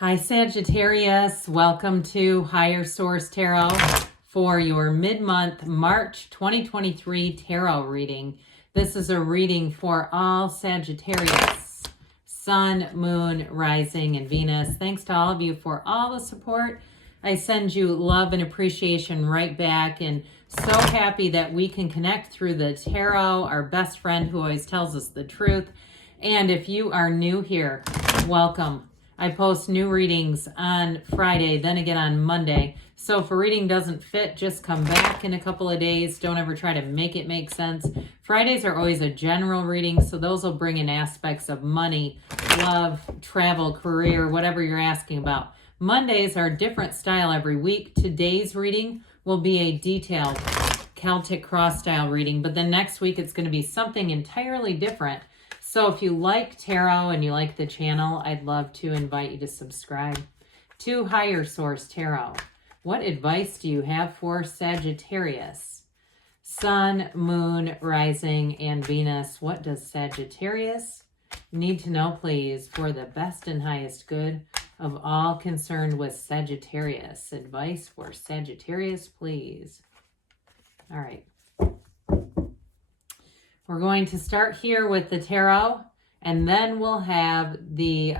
Hi Sagittarius, welcome to Higher Source Tarot for your mid-month March 2023 tarot reading. This is a reading for all Sagittarius, Sun, Moon, Rising, and Venus. Thanks to all of you for all the support. I send you love and appreciation right back, and so happy that we can connect through the tarot, our best friend who always tells us the truth. And if you are new here, welcome. I post new readings on Friday, then again on Monday. So if a reading doesn't fit, just come back in a couple of days. Don't ever try to make it make sense. Fridays are always a general reading, so those will bring in aspects of money, love, travel, career, whatever you're asking about. Mondays are a different style every week. Today's reading will be a detailed Celtic cross style reading, but then next week it's going to be something entirely different. So if you like tarot and you like the channel, I'd love to invite you to subscribe to Higher Source Tarot. What advice do you have for Sagittarius? Sun, Moon, Rising, and Venus. What does Sagittarius need to know, please, for the best and highest good of all concerned with Sagittarius? Advice for Sagittarius, please. All right. We're going to start here with the tarot, and then we'll have the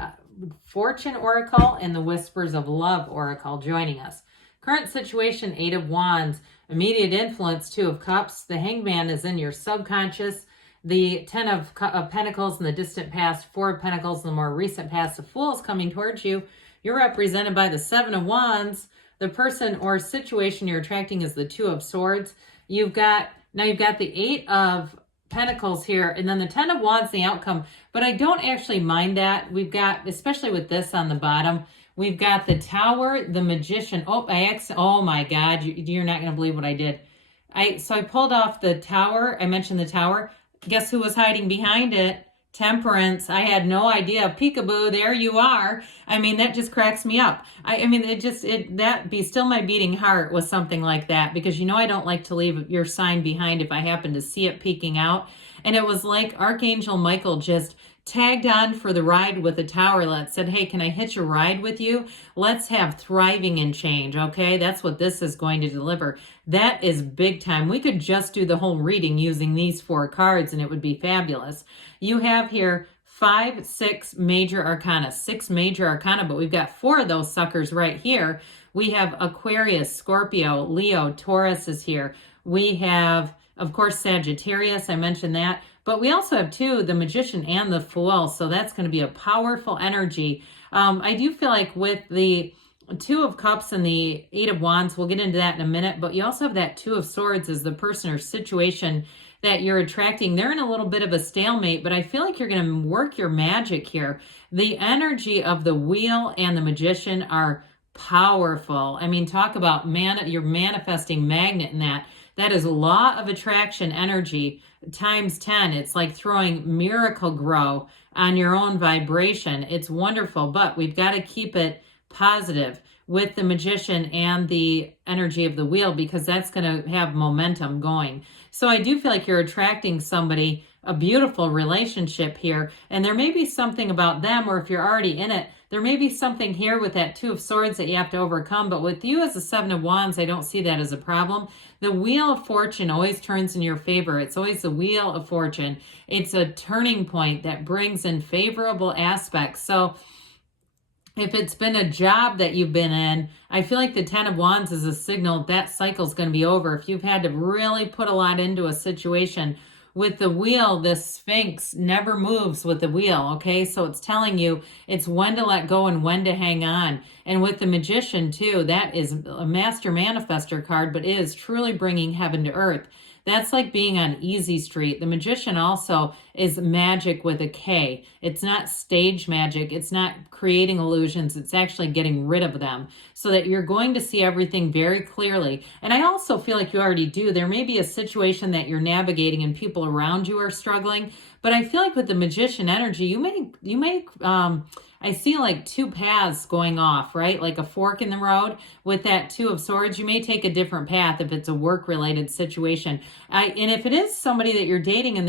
Fortune Oracle and the Whispers of Love Oracle joining us. Current situation, 8 of Wands. Immediate influence, 2 of Cups. The Hangman is in your subconscious. The 10 of Pentacles in the distant past. 4 of Pentacles in the more recent past. The Fool is coming towards you. You're represented by the 7 of Wands. The person or situation you're attracting is the 2 of Swords. You've got the 8 of Pentacles here, and then the 10 of Wands, the outcome. But I don't actually mind that. We've got, especially with this on the bottom, we've got the Tower, the Magician. Oh my God, you're not going to believe what I did. So I pulled off the Tower. I mentioned the Tower. Guess who was hiding behind it? Temperance. I had no idea. Peekaboo, there you are. I mean, that just cracks me up. That be still my beating heart was something like that, because I don't like to leave your sign behind if I happen to see it peeking out. And it was like Archangel Michael just tagged on for the ride with the Tower that said, hey, can I hitch a ride with you? Let's have thriving and change, okay? That's what this is going to deliver. That is big time. We could just do the whole reading using these 4 cards and it would be fabulous. You have here 5, 6 major arcana, 6 major arcana, but we've got 4 of those suckers right here. We have Aquarius, Scorpio, Leo, Taurus is here. We have, of course, Sagittarius. I mentioned that. But we also have 2, the Magician and the Fool. So that's going to be a powerful energy. I do feel like with the 2 of Cups and the 8 of Wands, we'll get into that in a minute. But you also have that 2 of Swords as the person or situation that you're attracting. They're in a little bit of a stalemate, but I feel like you're going to work your magic here. The energy of the Wheel and the Magician are powerful. I mean, talk about you're manifesting magnet in that. That is law of attraction energy times 10. It's like throwing Miracle Grow on your own vibration. It's wonderful, but we've got to keep it positive with the Magician and the energy of the Wheel, because that's going to have momentum going. So I do feel like you're attracting somebody, a beautiful relationship here, and there may be something about them, or if you're already in it, there may be something here with that 2 of Swords that you have to overcome. But with you as the 7 of Wands, I don't see that as a problem. The Wheel of Fortune always turns in your favor. It's always the Wheel of Fortune. It's a turning point that brings in favorable aspects. So if it's been a job that you've been in, I feel like the 10 of Wands is a signal that cycle's going to be over. If you've had to really put a lot into a situation, with the Wheel, the Sphinx never moves with the Wheel, okay? So it's telling you it's when to let go and when to hang on. And with the Magician, too, that is a master manifester card, but it is truly bringing heaven to earth. That's like being on easy street. The Magician also is magic with a K. It's not stage magic. It's not creating illusions. It's actually getting rid of them so that you're going to see everything very clearly. And I also feel like you already do. There may be a situation that you're navigating and people around you are struggling, but I feel like with the Magician energy, you may I see like 2 paths going off, right? Like a fork in the road. With that 2 of Swords, you may take a different path if it's a work-related situation. And if it is somebody that you're dating and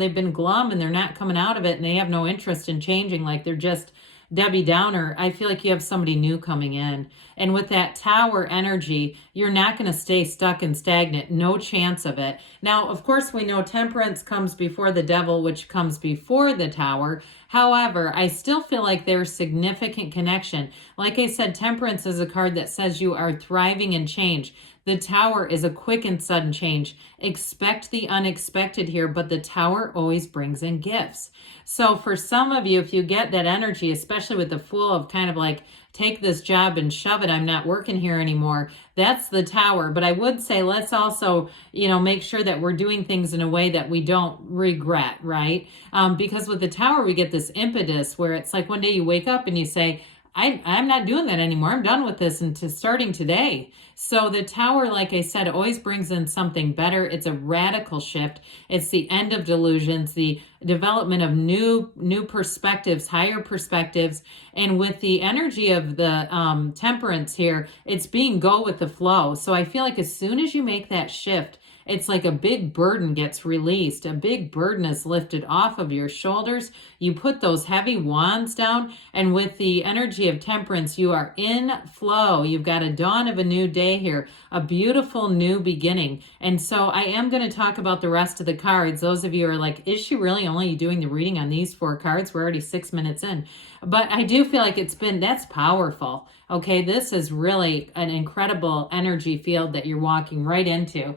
they've been glum and they're not coming out of it and they have no interest in changing, like they're just Debbie Downer, I feel like you have somebody new coming in. And with that Tower energy, you're not going to stay stuck and stagnant. No chance of it. Now, of course, we know Temperance comes before the Devil, which comes before the Tower. However, I still feel like there's significant connection. Like I said, Temperance is a card that says you are thriving in change. The Tower is a quick and sudden change. Expect the unexpected here, but the Tower always brings in gifts. So for some of you, if you get that energy, especially with the Fool of kind of like, take this job and shove it, I'm not working here anymore, that's the Tower. But I would say let's also, make sure that we're doing things in a way that we don't regret, right? Because with the Tower, we get this impetus where it's like one day you wake up and you say, I'm not doing that anymore. I'm done with this and starting today. So the Tower, like I said, always brings in something better. It's a radical shift. It's the end of delusions, the development of new perspectives, higher perspectives. And with the energy of the Temperance here, it's being go with the flow. So I feel like as soon as you make that shift, it's like a big burden gets released. A big burden is lifted off of your shoulders. You put those heavy wands down, and with the energy of Temperance, you are in flow. You've got a dawn of a new day here, a beautiful new beginning. And so I am going to talk about the rest of the cards. Those of you are like, is she really only doing the reading on these 4 cards? We're already 6 minutes in. But I do feel like that's powerful. Okay, this is really an incredible energy field that you're walking right into.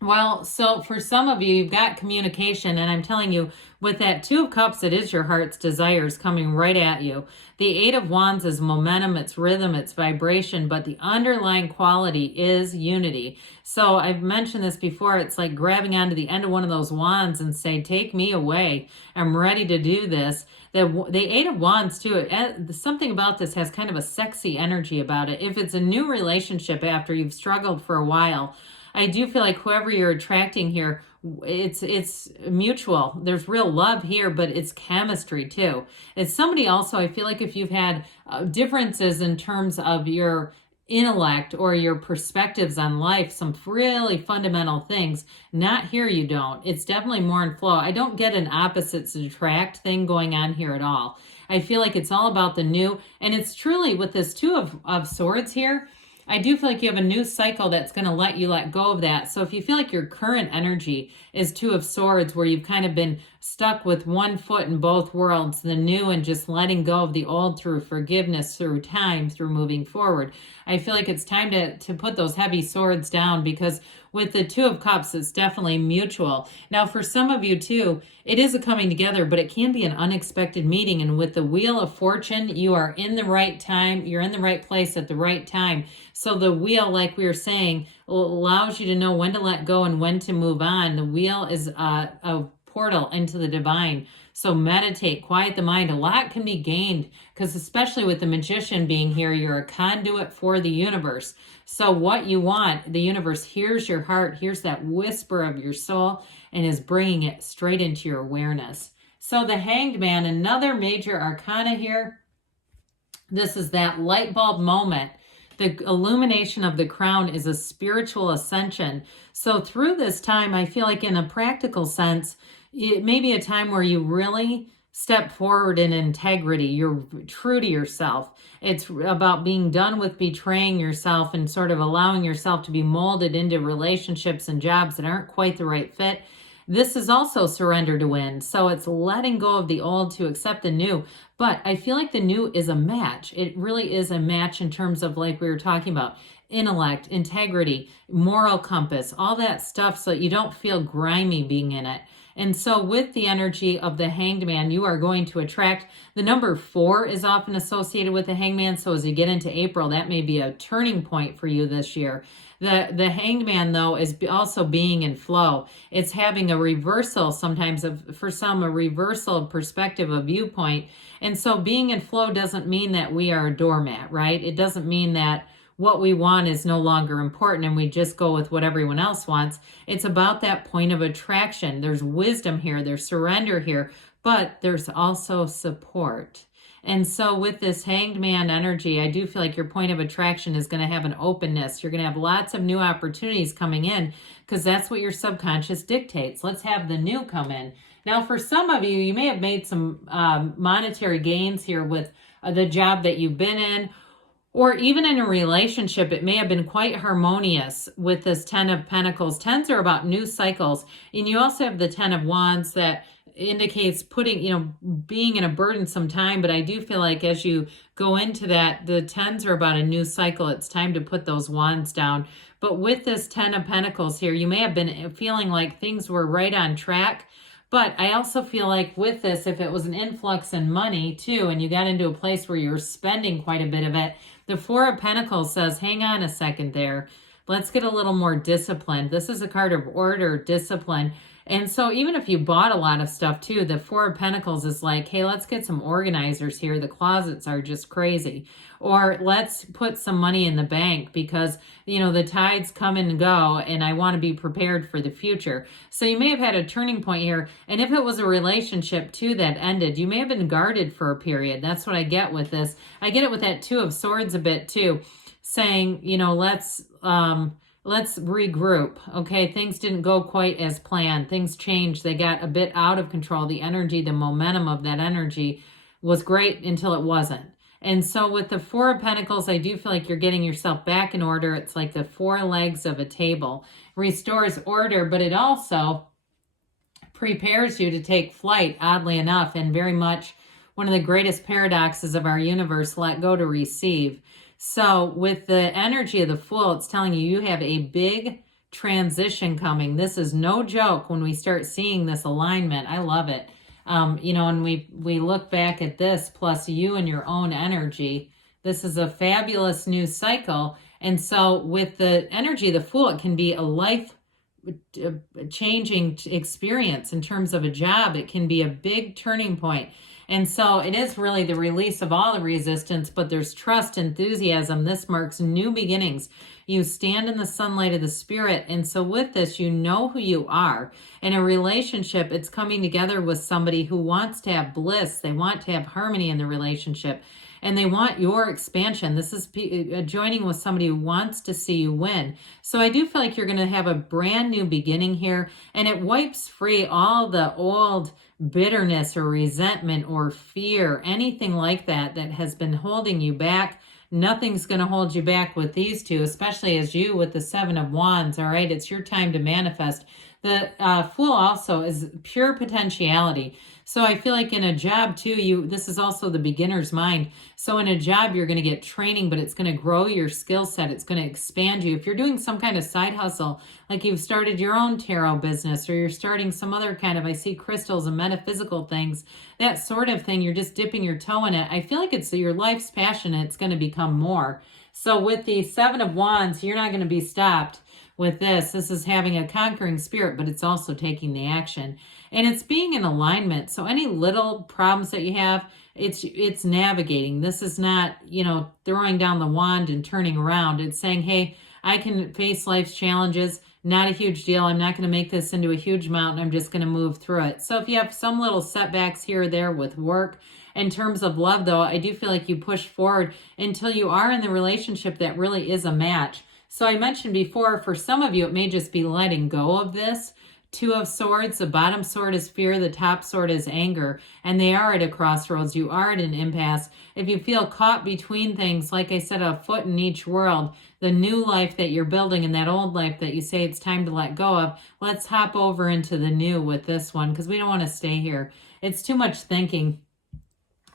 Well, so for some of you, you've got communication, and I'm telling you, with that 2 of Cups, it is your heart's desires coming right at you. The 8 of Wands is momentum, it's rhythm, it's vibration, but the underlying quality is unity. So I've mentioned this before, it's like grabbing onto the end of one of those wands and say, take me away. I'm ready to do this. The 8 of Wands, too, something about this has kind of a sexy energy about it. If it's a new relationship after you've struggled for a while, I do feel like whoever you're attracting here, it's mutual. There's real love here, but it's chemistry too. It's somebody also, I feel like if you've had differences in terms of your intellect or your perspectives on life, some really fundamental things, not here you don't. It's definitely more in flow. I don't get an opposites attract thing going on here at all. I feel like it's all about the new, and it's truly with this 2 of Swords here, I do feel like you have a new cycle that's going to let you let go of that. So if you feel like your current energy is 2 of Swords, where you've kind of been stuck with one foot in both worlds, the new and just letting go of the old through forgiveness, through time, through moving forward, I feel like it's time to put those heavy swords down, because with the 2 of Cups, it's definitely mutual. Now, for some of you too, it is a coming together, but it can be an unexpected meeting. And with the Wheel of Fortune, you are in the right time. You're in the right place at the right time. So the wheel, like we were saying, allows you to know when to let go and when to move on. The wheel is a portal into the divine. So meditate, quiet the mind. A lot can be gained, because especially with the Magician being here, you're a conduit for the universe. So what you want, the universe hears your heart, hears that whisper of your soul, and is bringing it straight into your awareness. So the Hanged Man, another major arcana here. This is that light bulb moment. The illumination of the crown is a spiritual ascension. So through this time, I feel like in a practical sense, it may be a time where you really step forward in integrity. You're true to yourself. It's about being done with betraying yourself and sort of allowing yourself to be molded into relationships and jobs that aren't quite the right fit. This is also surrender to win. So it's letting go of the old to accept the new. But I feel like the new is a match. It really is a match in terms of, like we were talking about, intellect, integrity, moral compass, all that stuff, so that you don't feel grimy being in it. And so with the energy of the Hanged Man, you are going to attract, the number 4 is often associated with the Hangman. So as you get into April, that may be a turning point for you this year. The Hanged Man, though, is also being in flow. It's having a reversal sometimes for some, a reversal of perspective, a viewpoint. And so being in flow doesn't mean that we are a doormat, right? It doesn't mean that what we want is no longer important and we just go with what everyone else wants. It's about that point of attraction. There's wisdom here, there's surrender here, but there's also support. And so with this Hanged Man energy, I do feel like your point of attraction is going to have an openness. You're going to have lots of new opportunities coming in, because that's what your subconscious dictates. Let's have the new come in. Now, for some of you, you may have made some monetary gains here with the job that you've been in, or even in a relationship. It may have been quite harmonious with this Ten of Pentacles. Tens are about new cycles. And you also have the Ten of Wands that indicates putting, being in a burdensome time. But I do feel like as you go into that, the tens are about a new cycle. It's time to put those wands down. But with this Ten of Pentacles here, you may have been feeling like things were right on track. But I also feel like with this, if it was an influx in money too, and you got into a place where you were spending quite a bit of it, the Four of Pentacles says, hang on a second there. Let's get a little more disciplined. This is a card of order, discipline. And so even if you bought a lot of stuff too, the Four of Pentacles is like, hey, let's get some organizers here. The closets are just crazy. Or let's put some money in the bank because, the tides come and go and I want to be prepared for the future. So you may have had a turning point here. And if it was a relationship too that ended, you may have been guarded for a period. That's what I get with this. I get it with that Two of Swords a bit too, saying, let's regroup. Okay, things didn't go quite as planned. Things changed. They got a bit out of control. The energy, the momentum of that energy was great until it wasn't. And so with the Four of Pentacles, I do feel like you're getting yourself back in order. It's like the four legs of a table. Restores order, but it also prepares you to take flight, oddly enough, and very much one of the greatest paradoxes of our universe, let go to receive. So with the energy of the Fool, it's telling you you have a big transition coming. This is no joke when we start seeing this alignment. I love it. And we look back at this plus you and your own energy. This is a fabulous new cycle. And so with the energy of the Fool, it can be a life changing experience in terms of a job. It can be a big turning point. And so it is really the release of all the resistance, but there's trust, enthusiasm. This marks new beginnings. You stand in the sunlight of the spirit. And so with this, you know who you are. In a relationship, it's coming together with somebody who wants to have bliss. They want to have harmony in the relationship. And they want your expansion. This is joining with somebody who wants to see you win. So I do feel like you're going to have a brand new beginning here. And it wipes free all the old bitterness or resentment or fear, anything like that that has been holding you back. Nothing's going to hold you back with these two, especially as you with the Seven of Wands. All right, it's your time to manifest. The Fool also is pure potentiality. So I feel like in a job too, this is also the beginner's mind. So in a job, you're going to get training, but it's going to grow your skill set. It's going to expand you. If you're doing some kind of side hustle, like you've started your own tarot business, or you're starting some other kind of, I see crystals and metaphysical things, that sort of thing, you're just dipping your toe in it. I feel like it's your life's passion and it's going to become more. So with the Seven of Wands, you're not going to be stopped with this. This is having a conquering spirit, but it's also taking the action. And it's being in alignment. So any little problems that you have, it's navigating. This is not, throwing down the wand and turning around. It's saying, hey, I can face life's challenges. Not a huge deal. I'm not going to make this into a huge mountain. I'm just going to move through it. So if you have some little setbacks here or there with work, in terms of love, though, I do feel like you push forward until you are in the relationship that really is a match. So I mentioned before, for some of you, it may just be letting go of this. Two of Swords, the bottom sword is fear, the top sword is anger, and they are at a crossroads. You are at an impasse. If you feel caught between things, like I said, a foot in each world, the new life that you're building and that old life that you say it's time to let go of, let's hop over into the new with this one because we don't want to stay here. It's too much thinking.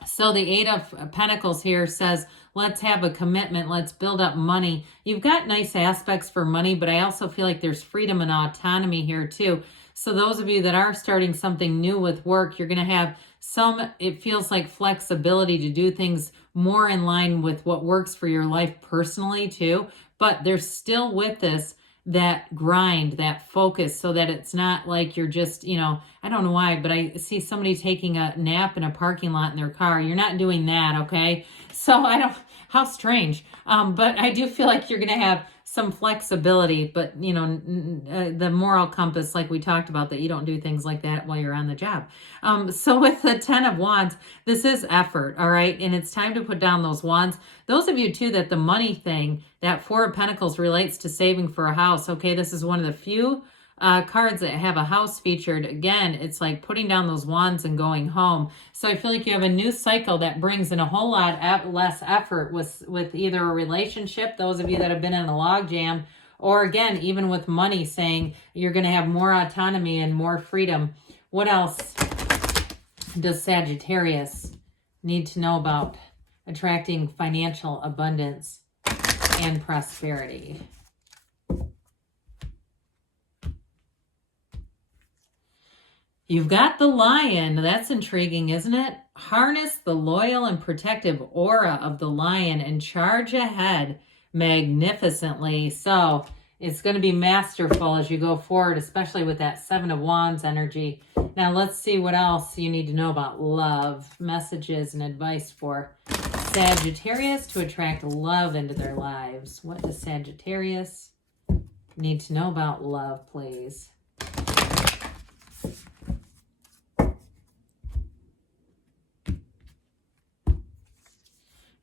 So the Eight of Pentacles here says, let's have a commitment. Let's build up money. You've got nice aspects for money, but I also feel like there's freedom and autonomy here too. So those of you that are starting something new with work, you're going to have it feels like flexibility to do things more in line with what works for your life personally too. But there's still with this that grind, that focus, so that it's not like you're just, I don't know why, but I see somebody taking a nap in a parking lot in their car. You're not doing that, okay? So how strange. But I do feel like you're going to have some flexibility, but the moral compass, like we talked about, that you don't do things like that while you're on the job. So with the Ten of Wands, this is effort, all right? And it's time to put down those wands. Those of you too, that the money thing, that Four of Pentacles relates to saving for a house, okay? This is one of the few cards that have a house featured, again, it's like putting down those wands and going home. So I feel like you have a new cycle that brings in a whole lot less effort with either a relationship, those of you that have been in a log jam, or again, even with money, saying you're going to have more autonomy and more freedom. What else does Sagittarius need to know about attracting financial abundance and prosperity? You've got the Lion. That's intriguing, isn't it? Harness the loyal and protective aura of the Lion and charge ahead magnificently. So it's going to be masterful as you go forward, especially with that Seven of Wands energy. Now let's see what else you need to know about love. Messages and advice for Sagittarius to attract love into their lives. What does Sagittarius need to know about love, please?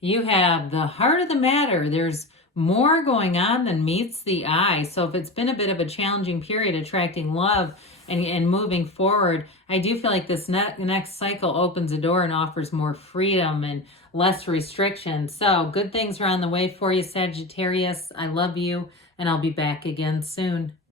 You have the heart of the matter. There's more going on than meets the eye. So if it's been a bit of a challenging period attracting love and moving forward, I do feel like this next cycle opens a door and offers more freedom and less restriction. So good things are on the way for you, Sagittarius. I love you, and I'll be back again soon.